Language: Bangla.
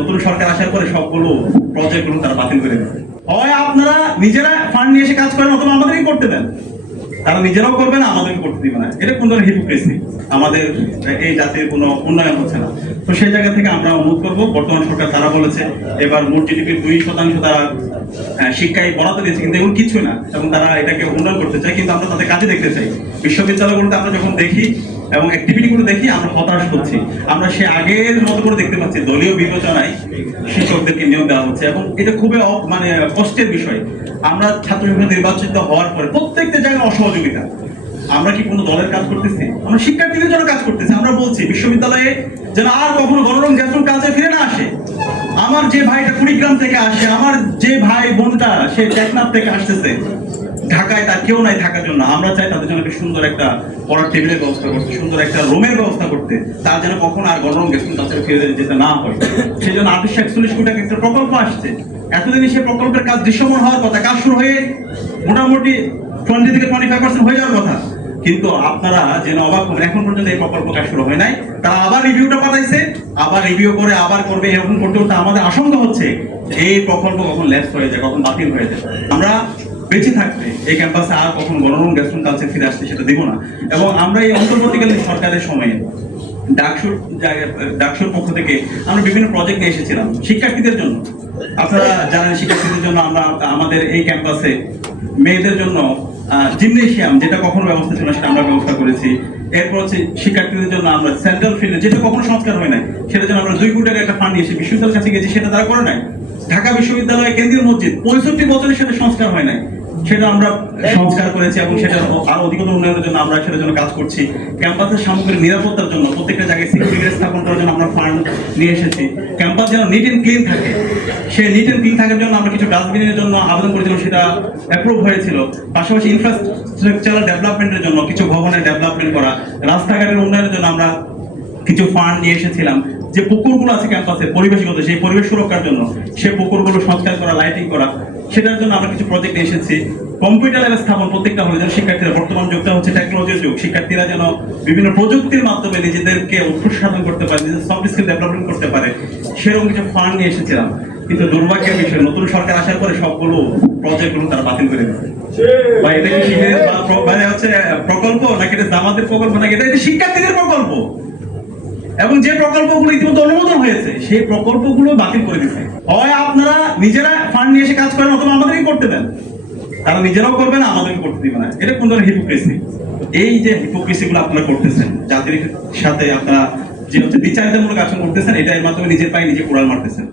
নতুন সরকার আসার পরে সবগুলো প্রজেক্টগুলো তারা বাতিল করে দিচ্ছে। হয় আপনারা নিজেরা ফান্ড নিয়ে এসে কাজ করেন অথবা আমাদেরকে করতে দেন। তারা নিজেরাও করবে না, আমাদেরকে করতে দিবে না। এটা কোন ধরনের হিপোক্রেসি? আমাদের এই জাতির কোনো উন্নয়ন হচ্ছে না। তো সেই জায়গা থেকে আমরা অনুরোধ করবো, বর্তমান সরকার তারা বলেছে এবার মোট জিডিপির 2% তারা শিক্ষায় বরাদ্দ দিয়েছে, কিন্তু এগুলো কিছু না, এবং তারা এটাকে উন্নয়ন করতে চায়, কিন্তু আমরা তাদের কাজে দেখতে চাই। বিশ্ববিদ্যালয়গুলোতে আমরা যখন দেখি এবং অ্যাক্টিভিটিগুলো দেখি আমরা হতাশ হচ্ছি। আমরা সে আগের মতো করে দেখতে পাচ্ছি দলীয় বিবেচনায় শিক্ষকদেরকে নিয়োগ দেওয়া হচ্ছে, এবং এটা খুবই মানে কষ্টের বিষয়। আমরা ছাত্র সংসদ নির্বাচিত হওয়ার পরে প্রত্যেকটা জায়গায় অসহযোগিতা। আমরা কি কোনো দলের কাজ করতেছি? আমরা শিক্ষার্থীদের জন্য কাজ করতেছি। আমরা বলছি বিশ্ববিদ্যালয়ে যেন আর কখনো গণরম গ্যাসরুম কাজে ফিরে না আসে। আমার যে ভাইটা কুড়িগ্রাম থেকে আসে, আমার যে ভাই বোনটা সে টেকনাফ থেকে আসতেছে, ঢাকায় তার কেউ নাই থাকার জন্য, আমরা চাই তাদের জন্য একটা সুন্দর একটা পড়ার টেবিলের ব্যবস্থা করতে, সুন্দর একটা রুমের ব্যবস্থা করতে, তার যেন কখনো আর গণরম গ্যাসরুম কাজে ফিরে যেতে না হয়। সেই জন্য 841 কোটি টাকা একটা প্রকল্প আসছে। এতদিনে সেই প্রকল্পের কাজ দৃশ্যমান হওয়ার কথা, কাজ শুরু হয়ে মোটামুটি 20 থেকে 25% হয়ে যাওয়ার কথা, কিন্তু আপনারা যেন অবাক হবেন, এখন পর্যন্ত এই প্রকল্প কাজ শুরু হয় নাই। তারা আবার রিভিউটা পাঠাইছে, আবার রিভিউ করে আবার করবে, এরকম করতে করতে আমাদের আশঙ্কা হচ্ছে এই প্রকল্প কখন ল্যাপস হয়ে যায়, কখন বাতিল হয়ে যায়। আমরা বেঁচে থাকতে এই ক্যাম্পাসে আর কখন গণরম গ্যাসরুম কালচার ফিরে আসছে সেটা দেবো না। এবং আমরা এই অন্তর্বর্তীকালীন সরকারের সময়ে ডাকসুর পক্ষ থেকে আমরা বিভিন্ন প্রজেক্ট নিয়ে এসেছিলাম শিক্ষার্থীদের জন্য। আপনারা জানেন শিক্ষার্থীদের জন্য আমরা আমাদের এই ক্যাম্পাসে মেয়েদের জন্য জিমনেশিয়াম, যেটা কখনো ব্যবস্থা ছিল না, সেটা আমরা ব্যবস্থা করেছি। এরপর হচ্ছে শিক্ষার্থীদের জন্য আমরা সেন্ট্রাল ফিল্ডে, যেটা কখনো সংস্কার হয় নাই, সেটার জন্য আমরা 2 কোটি টাকা একটা ফান্ড নিয়েছি। বিশ্ববিদ্যালয়ের কাছে গেছি, সেটা তারা করে নাই। ঢাকা বিশ্ববিদ্যালয়ে কেন্দ্রীয় মসজিদ 65 বছরের সাথে সংস্কার হয় নাই, সেটা আমরা সংস্কার করেছি, এবং সেটা আরো অধিকতর উন্নয়নের জন্য আমরা সেটার জন্য কাজ করছি। ক্যাম্পাসের সামগ্রিক নিরাপত্তার জন্য প্রত্যেকটা জায়গায় সিকিউরিটি স্থাপন করার জন্য আমরা ফান্ড নিয়ে এসেছি। ক্যাম্পাস যেন নিট এন্ড ক্লিন থাকে, সেই নিট এন্ড ক্লিন থাকার জন্য আমরা কিছু ডাস্টবিনের জন্য আবেদন করেছিলাম, সেটা অ্যাপ্রুভ হয়েছিল। পাশাপাশি ইনফ্রাস্ট্রাকচারাল ডেভেলপমেন্টের জন্য কিছু ভবনের ডেভেলপমেন্ট করা, রাস্তাঘাটের উন্নয়নের জন্য আমরা কিছু ফান্ড নিয়ে এসেছিলাম। যে পুকুরগুলো আছে ক্যাম্পাসে পরিবেশগত, সেই পরিবেশ সুরক্ষার জন্য সেই পুকুরগুলো সংস্কার করা, লাইটিং করা, সেটার জন্য আমরা কিছু প্রজেক্ট নিয়ে এসেছি। কম্পিউটার ল্যাব স্থাপন প্রত্যেকটা হলে যেন শিক্ষার্থীরা, বর্তমান যুগটা হচ্ছে টেকনোলজির যুগ, শিক্ষার্থীরা যেন বিভিন্ন প্রযুক্তির মাধ্যমে নিজেদেরকে উৎকর্ষ সাধন করতে পারে, নিজেদের সফট স্কিল ডেভেলপমেন্ট করতে পারে, সেরকম কিছু ফান্ড নিয়ে এসেছিলাম। কিন্তু দুর্ভাগ্যের বিষয়, নতুন সরকার আসার পরে সবগুলো প্রজেক্টগুলো তারা বাতিল করে দিচ্ছে। বা এটা কি মানে হচ্ছে প্রকল্প, নাকি এটা জামাতের প্রকল্প, নাকি এটা শিক্ষার্থীদের প্রকল্প? এবং যে প্রকল্পগুলো ইতিমধ্যে অনুমোদন হয়েছে সেই প্রকল্পগুলো বাতিল করে দিচ্ছে। হয় আপনারা নিজেরা ফান্ড নিয়ে এসে কাজ করেন অথবা আমাদেরকে করতে দেন। তারা নিজেরাও করবে না, আমাদেরকে করতে দিবে না। এটা কোন ধরনের হিপোক্রেসি? এই যে হিপোক্রেসি গুলো আপনারা করতেছেন, জাতির সাথে আপনারা যে হচ্ছে দ্বিচারিতামূলক আচরণ করতেছেন, এটা এর মাধ্যমে নিজের পায়ে নিজে কোড়াল মারতেছেন।